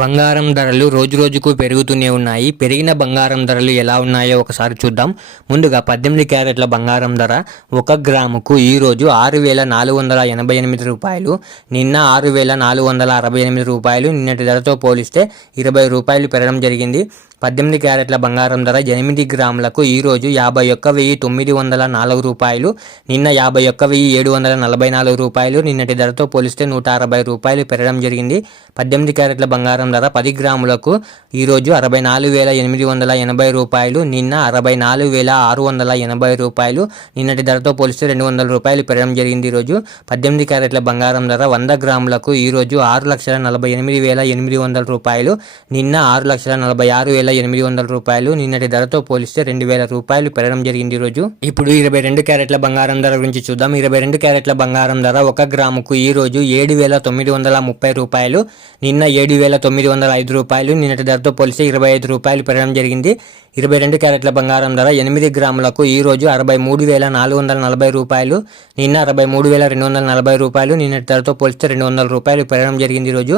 బంగారం ధరలు రోజురోజుకు పెరుగుతూనే ఉన్నాయి. పెరిగిన బంగారం ధరలు ఎలా ఉన్నాయో ఒకసారి చూద్దాం. ముందుగా 18 క్యారెట్ల బంగారం ధర 1 గ్రాముకు ఈరోజు 6,488 రూపాయలు, నిన్న 6,468 రూపాయలు. నిన్నటి ధరతో పోలిస్తే 20 రూపాయలు పెరగడం జరిగింది. 18 క్యారెట్ల బంగారం ధర 8 గ్రాములకు ఈరోజు 51,904 రూపాయలు, నిన్న 51,744 రూపాయలు. నిన్నటి ధరతో పోలిస్తే 160 రూపాయలు పెరగడం జరిగింది. 18 క్యారెట్ల బంగారం ధర 10 గ్రాములకు ఈరోజు 64,880 రూపాయలు, నిన్న 64,680 రూపాయలు. నిన్నటి ధరతో పోలిస్తే 200 రూపాయలు పెరగడం జరిగింది. ఈరోజు 18 క్యారెట్ల బంగారం ధర 100 గ్రాములకు ఈరోజు 6,48,800 రూపాయలు, నిన్న 6,46,800 రూపాయలు. నిన్నటి ధరతో పోలిస్తే 2,000 రూపాయలు పెరగడం జరిగింది. ఈరోజు ఇప్పుడు 22 క్యారెట్ల బంగారం ధర గురించి చూద్దాం. 22 క్యారెట్ల బంగారం ధర 1 గ్రాముకు ఈరోజు 7,930 రూపాయలు, నిన్న 7,905 రూపాయలు. నిన్నటి ధరతో పోలిస్తే 25 రూపాయలు పెరగడం జరిగింది. 22 క్యారెట్ల బంగారం ధర 8 గ్రాములకు ఈరోజు 63,440 రూపాయలు, నిన్న 63,240 రూపాయలు. నిన్నటి ధరతో పోలిస్తే 200 రూపాయలు పెరగడం జరిగింది. ఈరోజు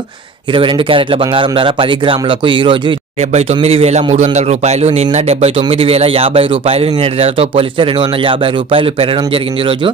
22 క్యారెట్ల బంగారం ధర 10 గ్రాములకు ఈరోజు 79,300 రూపాయలు, నిన్న 79,050 రూపాయలు. నిన్నటి ధరతో పోలిస్తే 250 రూపాయలు పెరగడం జరిగింది. ఈరోజు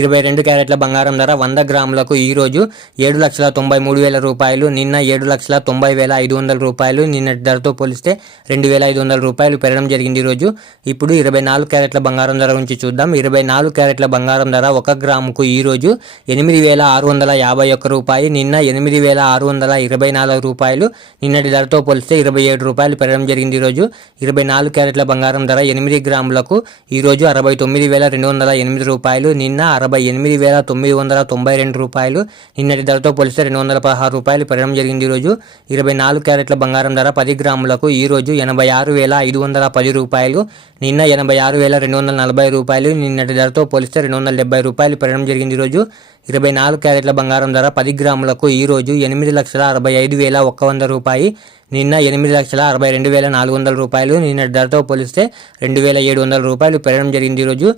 22 క్యారెట్ల బంగారం ధర 100 గ్రాములకు ఈరోజు 7,93,000 రూపాయలు, నిన్న 7,90,500 రూపాయలు. నిన్నటి ధరతో పోలిస్తే 2,500 రూపాయలు పెరగడం జరిగింది. ఈరోజు ఇప్పుడు 24 క్యారెట్ల బంగారం ధర గురించి చూద్దాం. 24 క్యారెట్ల బంగారం ధర 1 గ్రాముకు ఈరోజు 8,651 రూపాయి, నిన్న 8,624 రూపాయలు. నిన్నటి ధరతో పోలిస్తే 27 రూపాయలు పెరగడం జరిగింది. ఈరోజు 24 క్యారెట్ల బంగారం ధర 8 గ్రాములకు ఈరోజు 69,208 రూపాయలు, నిన్న 68,992 రూపాయలు. నిన్నటి ధరతో పోలిస్తే 216 రూపాయలు పెరగడం జరిగింది. ఈరోజు 24 క్యారెట్ల బంగారం ధర 10 గ్రాములకు ఈరోజు 86,510 రూపాయలు, నిన్న 86,240 రూపాయలు. నిన్నటి ధరతో పోలిస్తే 270 రూపాయలు పెరగడం జరిగింది. ఈరోజు 24 క్యారెట్ల బంగారం ధర 10 గ్రాములకు ఈరోజు 8,65,100 రూపాయి, నిన్న 8,62,400 రూపాయలు. నిన్నటి ధరతో పోలిస్తే 2,700 రూపాయలు పెరగడం జరిగింది. ఈరోజు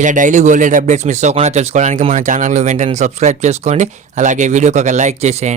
ఇలా daily gold rate updates miss అవ్వకుండా తెలుసుకోవడానికి మన ఛానల్ వెంటనే సబ్స్క్రైబ్ చేసుకోండి. అలాగే వీడియోకి ఒక లైక్ చేసేయండి.